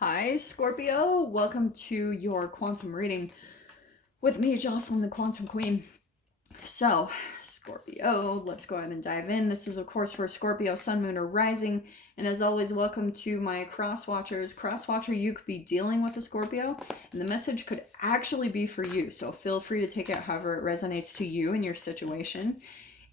Hi, Scorpio. Welcome to your quantum reading with me, Jocelyn, the Quantum Queen. So, Scorpio, let's go ahead and dive in. This is, of course, for Scorpio, Sun, Moon, or Rising. And as always, welcome to my cross watchers. Cross watcher, you could be dealing with a Scorpio, and the message could actually be for you. So feel free to take it however it resonates to you and your situation.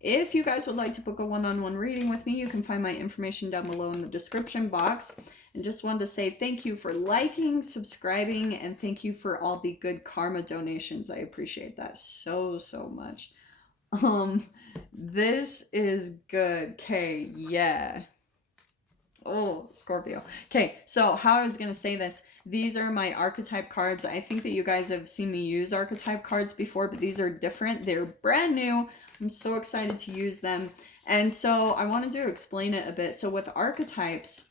If you guys would like to book a one-on-one reading with me, you can find my information down below in the description box. And just wanted to say thank you for liking, subscribing, and thank you for all the good karma donations. I appreciate that so much. This is good. Okay, yeah. Oh, Scorpio. Okay, so how I was going to say this, these are my archetype cards. I think that you guys have seen me use archetype cards before, but these are different. They're brand new. I'm so excited to use them. And so I wanted to explain it a bit. So with archetypes,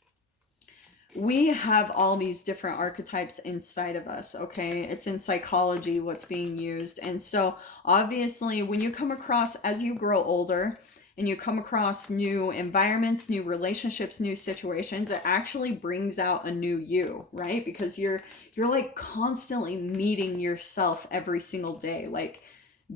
we have all these different archetypes inside of us, okay? It's in psychology what's being used. And so obviously when you come across, as you grow older and you come across new environments, new relationships, new situations, it actually brings out a new you, right? Because you're like constantly meeting yourself every single day, like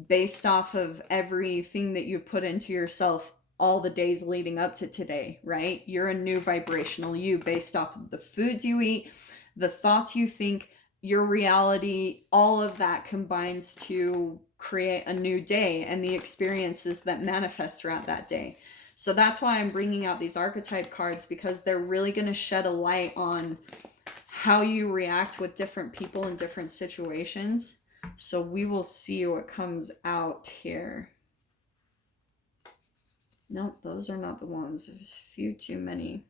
based off of everything that you've put into yourself all the days leading up to today, right? You're a new vibrational you based off of the foods you eat, the thoughts you think, your reality, all of that combines to create a new day and the experiences that manifest throughout that day. So that's why I'm bringing out these archetype cards, because they're really going to shed a light on how you react with different people in different situations. So we will see what comes out here. Nope, those are not the ones. There's a few too many.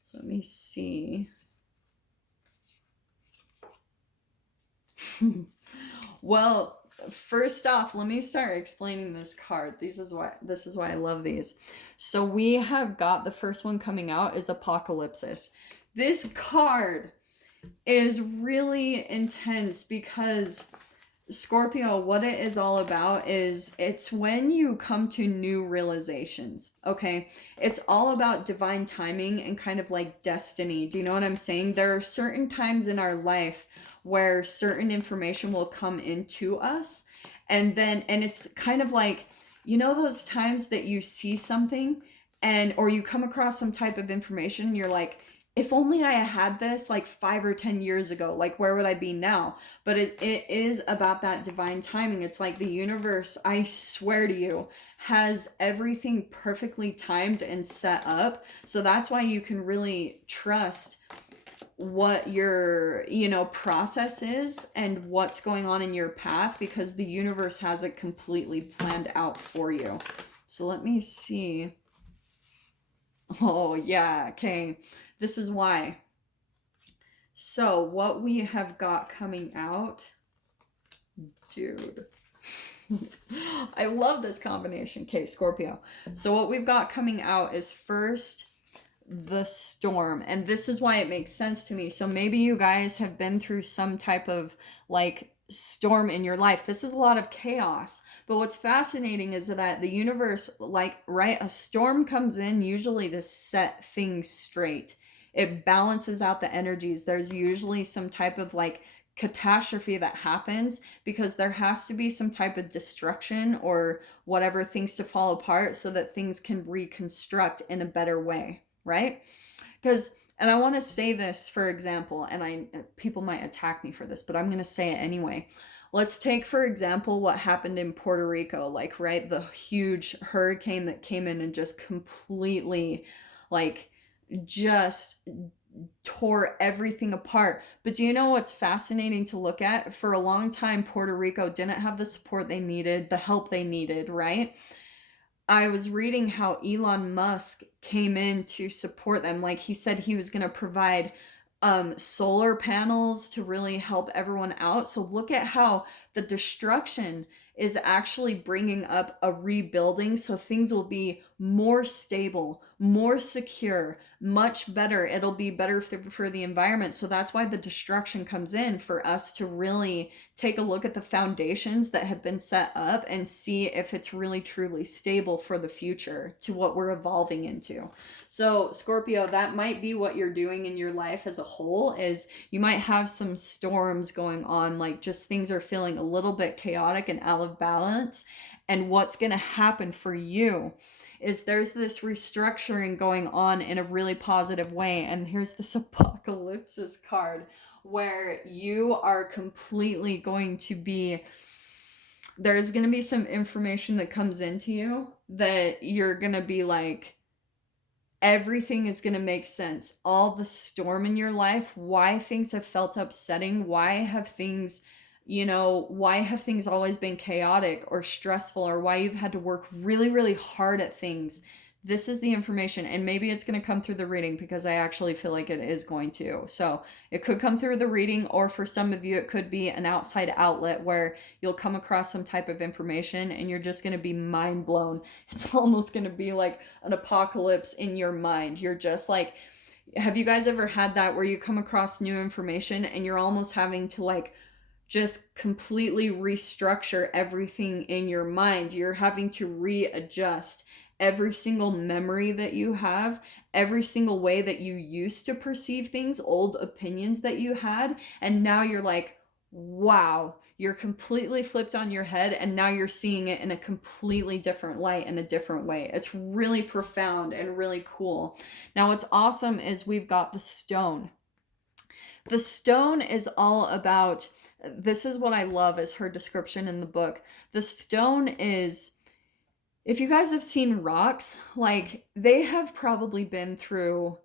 So let me see. Well, first off, let me start explaining this card. This is why I love these. So we have got the first one coming out is Apocalypsis. This card is really intense because Scorpio, what it is all about is it's when you come to new realizations, okay? It's all about divine timing and kind of like destiny. Do you know what I'm saying? There are certain times in our life where certain information will come into us, and it's kind of like, you know, those times that you see something or you come across some type of information, you're like, if only I had this like 5 or 10 years ago, like where would I be now? But it is about that divine timing. It's like the universe, I swear to you, has everything perfectly timed and set up. So that's why you can really trust what your, process is and what's going on in your path, because the universe has it completely planned out for you. So let me see. Oh, yeah, okay. This is why. So what we have got coming out, dude. I love this combination. Okay, Scorpio. So what we've got coming out is first the storm, and this is why it makes sense to me. So maybe you guys have been through some type of like storm in your life. This is a lot of chaos, but what's fascinating is that the universe, like, right, a storm comes in usually to set things straight. It balances out the energies. There's usually some type of like catastrophe that happens because there has to be some type of destruction or whatever, things to fall apart so that things can reconstruct in a better way, right? Because, and I want to say this, for example, and people might attack me for this, but I'm going to say it anyway. Let's take, for example, what happened in Puerto Rico, like, right, the huge hurricane that came in and just completely, like, just tore everything apart. But do you know what's fascinating to look at? For a long time, Puerto Rico didn't have the support they needed, the help they needed, right? I was reading how Elon Musk came in to support them. Like, he said he was going to provide solar panels to really help everyone out. So look at how the destruction is actually bringing up a rebuilding, so things will be more stable, more secure, much better. It'll be better for the environment. So that's why the destruction comes in, for us to really take a look at the foundations that have been set up and see if it's really truly stable for the future to what we're evolving into. So Scorpio, that might be what you're doing in your life as a whole, is you might have some storms going on, like just things are feeling a little bit chaotic and out of balance. And what's going to happen for you is there's this restructuring going on in a really positive way. And here's this Apocalypsis card where you are completely going to be, there's going to be some information that comes into you that you're going to be like, everything is going to make sense. All the storm in your life, why things have felt upsetting, why have things always been chaotic or stressful, or why you've had to work really, really hard at things. This is the information, and maybe it's going to come through the reading, because I actually feel like it is going to. So it could come through the reading, or for some of you, it could be an outside outlet where you'll come across some type of information and you're just going to be mind blown. It's almost going to be like an apocalypse in your mind. You're just like, have you guys ever had that where you come across new information and you're almost having to like just completely restructure everything in your mind? You're having to readjust every single memory that you have, every single way that you used to perceive things, old opinions that you had, and now you're like, wow, you're completely flipped on your head, and now you're seeing it in a completely different light, in a different way. It's really profound and really cool. Now what's awesome is we've got the stone. The stone is all about, this is what I love is her description in the book. The stone is, if you guys have seen rocks, like they have probably been through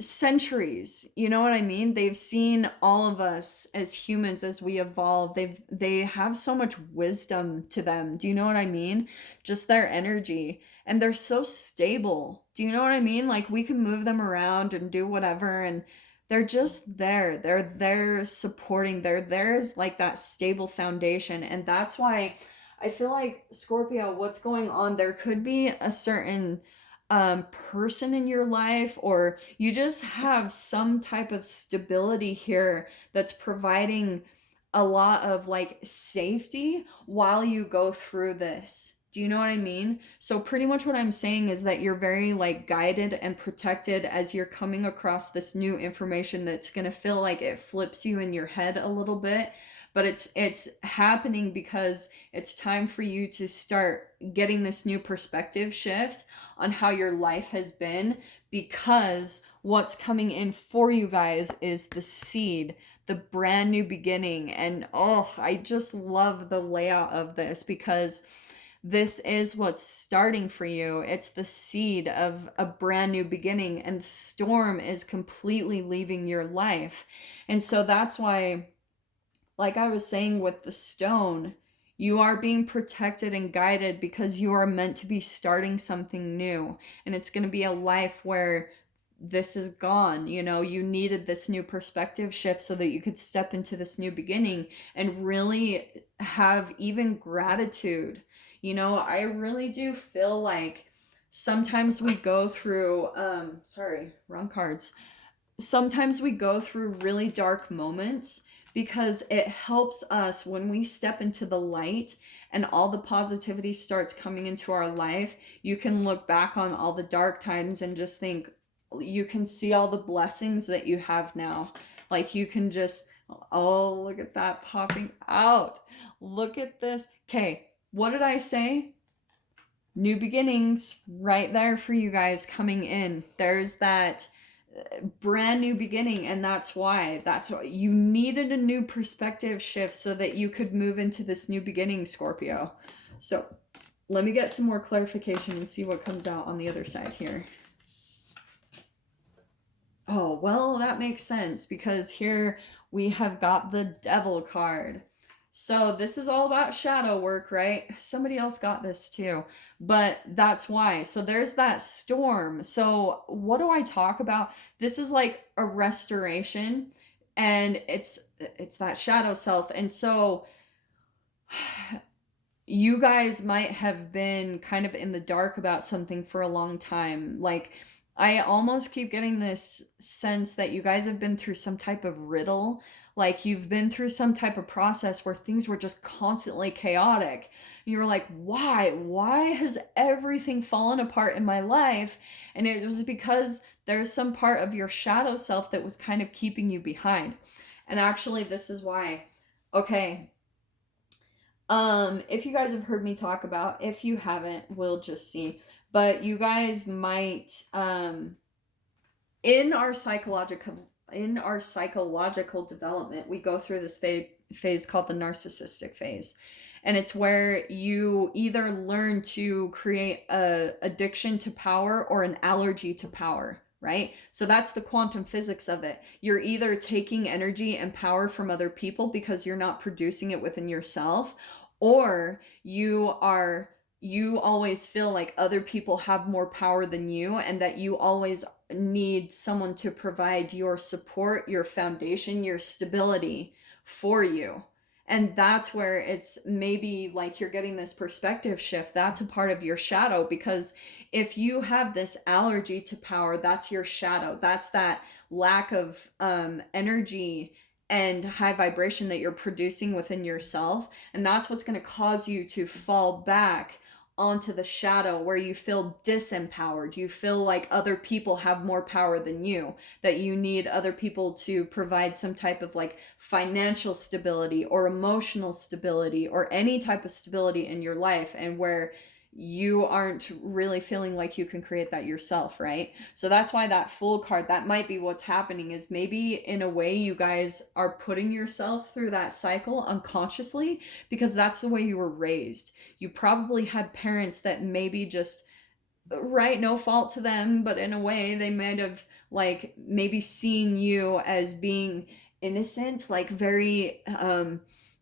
centuries, you know what I mean? They've seen all of us as humans as we evolve. They have so much wisdom to them. Do you know what I mean? Just their energy. And they're so stable. Do you know what I mean? Like we can move them around and do whatever, and they're just there. They're there supporting. They're there as like that stable foundation. And that's why I feel like, Scorpio, what's going on, there could be a certain person in your life, or you just have some type of stability here that's providing a lot of like safety while you go through this. Do you know what I mean? So pretty much what I'm saying is that you're very like guided and protected as you're coming across this new information that's going to feel like it flips you in your head a little bit. But it's happening because it's time for you to start getting this new perspective shift on how your life has been, because what's coming in for you guys is the seed, the brand new beginning. And oh, I just love the layout of this, because this is what's starting for you. It's the seed of a brand new beginning, and the storm is completely leaving your life. And so that's why, like I was saying with the stone, you are being protected and guided because you are meant to be starting something new. And it's going to be a life where this is gone. You know, you needed this new perspective shift so that you could step into this new beginning and really have even gratitude. You know, I really do feel like sometimes we go through, sorry, wrong cards. Sometimes we go through really dark moments, because it helps us when we step into the light and all the positivity starts coming into our life. You can look back on all the dark times and just think, you can see all the blessings that you have now. Like you can just, oh, look at that popping out. Look at this. Okay, what did I say? New beginnings right there for you guys coming in. There's that brand new beginning, and that's why you needed a new perspective shift so that you could move into this new beginning, Scorpio. So let me get some more clarification and see what comes out on the other side here. Oh, well, that makes sense, because here we have got the Devil card. So this is all about shadow work, right? Somebody else got this too, but that's why. So there's that storm. So what do I talk about? This is like a restoration, and it's that shadow self. And so you guys might have been kind of in the dark about something for a long time. Like, I almost keep getting this sense that you guys have been through some type of riddle. Like, you've been through some type of process where things were just constantly chaotic. And you're like, why? Why has everything fallen apart in my life? And it was because there's some part of your shadow self that was kind of keeping you behind. And actually, this is why. Okay, if you guys have heard me talk about, if you haven't, we'll just see. But you guys might, in our psychological development, we go through this phase called the narcissistic phase. And it's where you either learn to create a addiction to power or an allergy to power, right? So that's the quantum physics of it. You're either taking energy and power from other people because you're not producing it within yourself, or you always feel like other people have more power than you, and that you always need someone to provide your support, your foundation, your stability for you. And that's where it's maybe like you're getting this perspective shift. That's a part of your shadow, because if you have this allergy to power, that's your shadow. That's that lack of energy and high vibration that you're producing within yourself. And that's what's going to cause you to fall back onto the shadow, where you feel disempowered. You feel like other people have more power than you, that you need other people to provide some type of like financial stability or emotional stability or any type of stability in your life, and where you aren't really feeling like you can create that yourself, right? So that's why that Fool card, that might be what's happening, is maybe in a way you guys are putting yourself through that cycle unconsciously, because that's the way you were raised. You probably had parents that maybe just, right, no fault to them, but in a way they might have like maybe seen you as being innocent, like very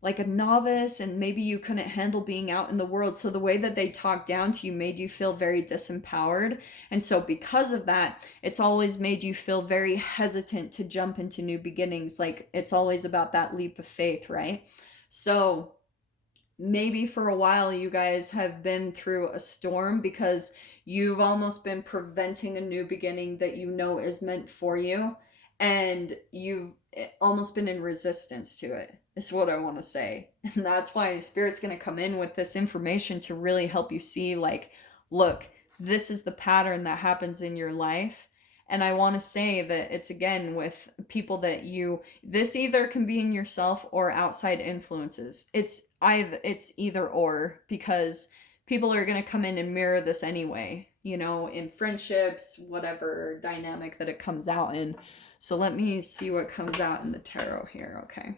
like a novice, and maybe you couldn't handle being out in the world. So the way that they talked down to you made you feel very disempowered. And so because of that, it's always made you feel very hesitant to jump into new beginnings. Like, it's always about that leap of faith, right? So maybe for a while you guys have been through a storm because you've almost been preventing a new beginning that you know is meant for you, and you've almost been in resistance to it, is what I want to say. And that's why Spirit's going to come in with this information to really help you see, like, look, this is the pattern that happens in your life. And I want to say that it's, again, with people that this either can be in yourself or outside influences. It's either or, because people are going to come in and mirror this anyway, in friendships, whatever dynamic that it comes out in. So let me see what comes out in the tarot here, okay?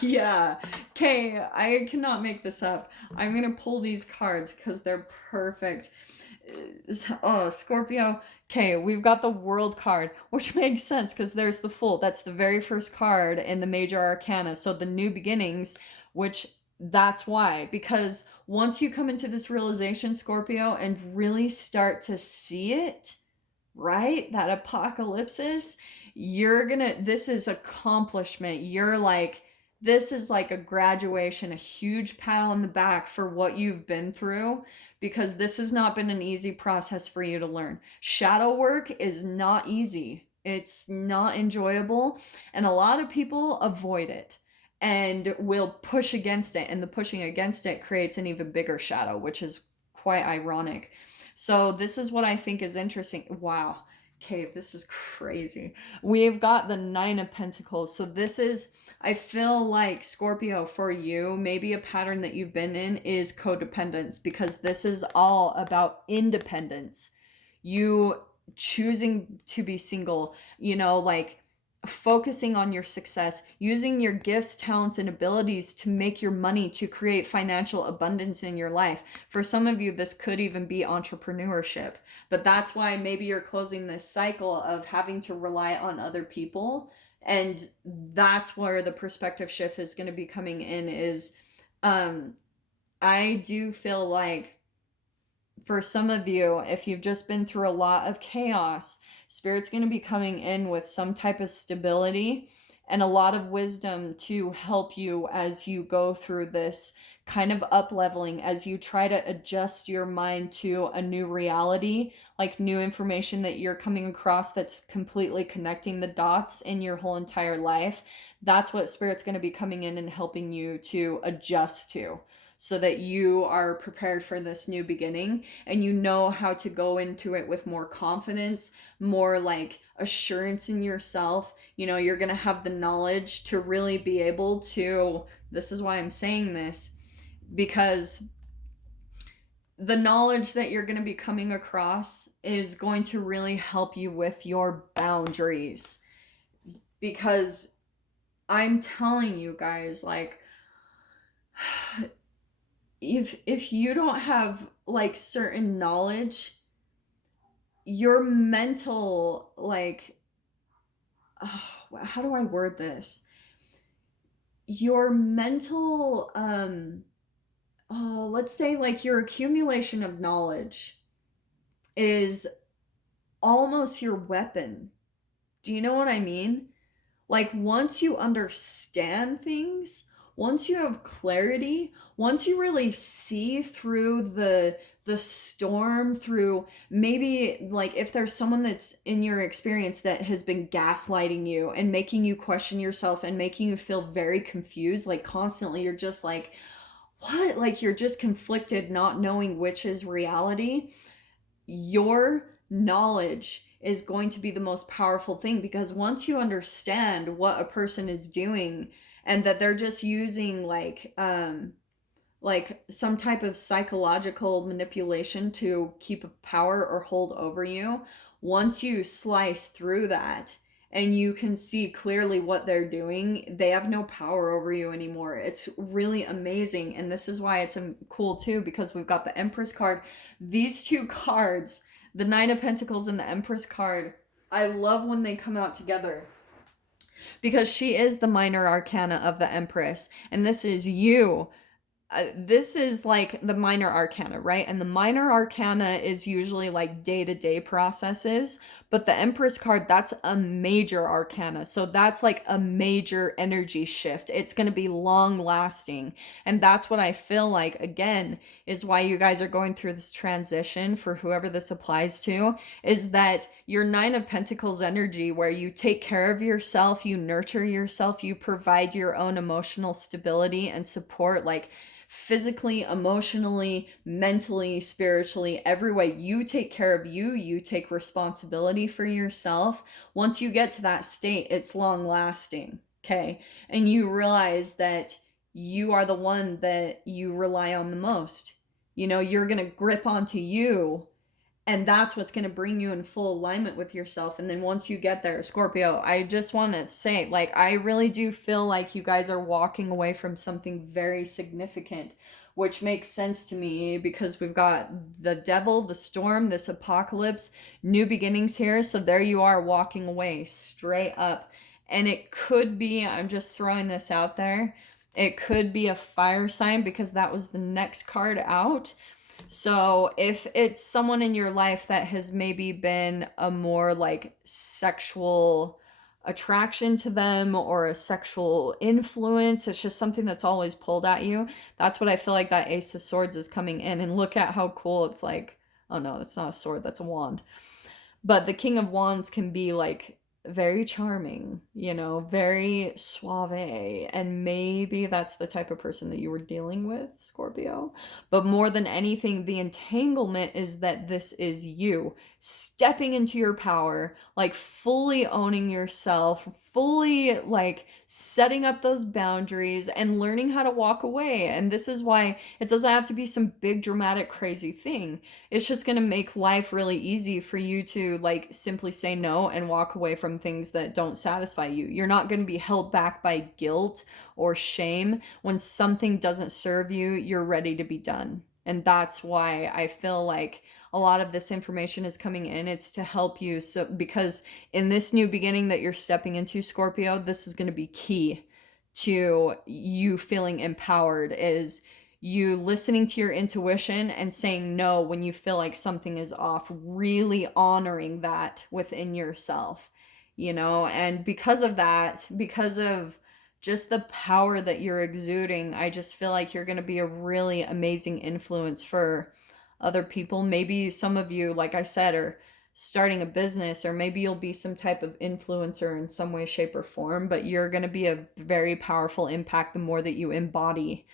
Yeah. Okay, I cannot make this up. I'm gonna pull these cards because they're perfect. Oh, Scorpio. Okay, we've got the World card, which makes sense because there's the Fool. That's the very first card in the Major Arcana. So the new beginnings, which that's why. Because once you come into this realization, Scorpio, and really start to see it, right? That apocalypsis, this is accomplishment. You're like, this is like a graduation, a huge pat on the back for what you've been through, because this has not been an easy process for you to learn. Shadow work is not easy. It's not enjoyable, and a lot of people avoid it and will push against it, and the pushing against it creates an even bigger shadow, which is quite ironic. So this is what I think is interesting. Wow. Okay, this is crazy. We've got the Nine of Pentacles. So this is, I feel like, Scorpio, for you, maybe a pattern that you've been in is codependence, because this is all about independence. You choosing to be single, like focusing on your success, using your gifts, talents, and abilities to make your money, to create financial abundance in your life. For some of you, this could even be entrepreneurship, but that's why maybe you're closing this cycle of having to rely on other people. And that's where the perspective shift is going to be coming in, is I do feel like for some of you, if you've just been through a lot of chaos, Spirit's going to be coming in with some type of stability and a lot of wisdom to help you as you go through this kind of up leveling, as you try to adjust your mind to a new reality, like new information that you're coming across that's completely connecting the dots in your whole entire life. That's what Spirit's going to be coming in and helping you to adjust to, so that you are prepared for this new beginning and you know how to go into it with more confidence, more like assurance in yourself. You know, you're going to have the knowledge to really be able to, this is why I'm saying this, because the knowledge that you're going to be coming across is going to really help you with your boundaries. Because I'm telling you guys, like, if you don't have like certain knowledge, your mental, like, how do I word this? Your mental, let's say like your accumulation of knowledge is almost your weapon. Do you know what I mean? Like, once you understand things, once you have clarity, once you really see through the storm, through maybe like if there's someone that's in your experience that has been gaslighting you and making you question yourself and making you feel very confused, like constantly you're just like, what? Like you're just conflicted, not knowing which is reality. Your knowledge is going to be the most powerful thing, because once you understand what a person is doing and that they're just using like some type of psychological manipulation to keep a power or hold over you, once you slice through that and you can see clearly what they're doing, they have no power over you anymore. It's really amazing. And this is why it's cool too, because we've got the Empress card. These two cards, the Nine of Pentacles and the Empress card, I love when they come out together, because she is the minor arcana of the Empress, and this is you. This is like the minor arcana, right? And the minor arcana is usually like day-to-day processes, but the Empress card, that's a major arcana. So that's like a major energy shift. It's going to be long lasting. And that's what I feel like, again, is why you guys are going through this transition, for whoever this applies to, is that your Nine of Pentacles energy, where you take care of yourself, you nurture yourself, you provide your own emotional stability and support, like physically, emotionally, mentally, spiritually, every way. You take care of you, you take responsibility for yourself. Once you get to that state, it's long lasting, okay? And you realize that you are the one that you rely on the most. You know, you're going to grip onto you, and that's what's going to bring you in full alignment with yourself. And then once you get there, Scorpio, I just want to say, like, I really do feel like you guys are walking away from something very significant, which makes sense to me, because we've got the devil, the storm, this apocalypse, new beginnings here. So there you are, walking away straight up. And it could be, I'm just throwing this out there, it could be a fire sign, because that was the next card out. So if it's someone in your life that has maybe been a more like sexual attraction to them, or a sexual influence, it's just something that's always pulled at you. That's what I feel like that Ace of Swords is coming in. And look at how cool it's like, oh no, that's not a sword, that's a wand. But the King of Wands can be like very charming, you know, very suave, and maybe that's the type of person that you were dealing with, Scorpio. But more than anything, the entanglement is that this is you stepping into your power, like fully owning yourself, fully like setting up those boundaries and learning how to walk away. And this is why it doesn't have to be some big dramatic crazy thing. It's just going to make life really easy for you to like simply say no and walk away from things that don't satisfy you. You're not going to be held back by guilt or shame. When something doesn't serve you, you're ready to be done. And that's why I feel like a lot of this information is coming in. It's to help you. So, because in this new beginning that you're stepping into, Scorpio, this is going to be key to you feeling empowered, is you listening to your intuition and saying no when you feel like something is off, really honoring that within yourself, you know? And because of that, because of just the power that you're exuding, I just feel like you're going to be a really amazing influence for other people. Maybe some of you, like I said, are starting a business, or maybe you'll be some type of influencer in some way, shape, or form, but you're going to be a very powerful impact the more that you embody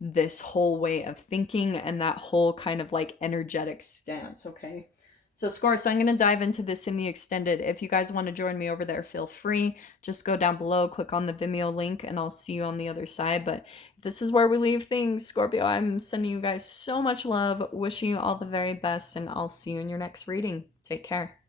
this whole way of thinking and that whole kind of like energetic stance, okay? So Scorps, I'm going to dive into this in the extended. If you guys want to join me over there, feel free. Just go down below, click on the Vimeo link, and I'll see you on the other side. But if this is where we leave things, Scorpio, I'm sending you guys so much love, wishing you all the very best, and I'll see you in your next reading. Take care.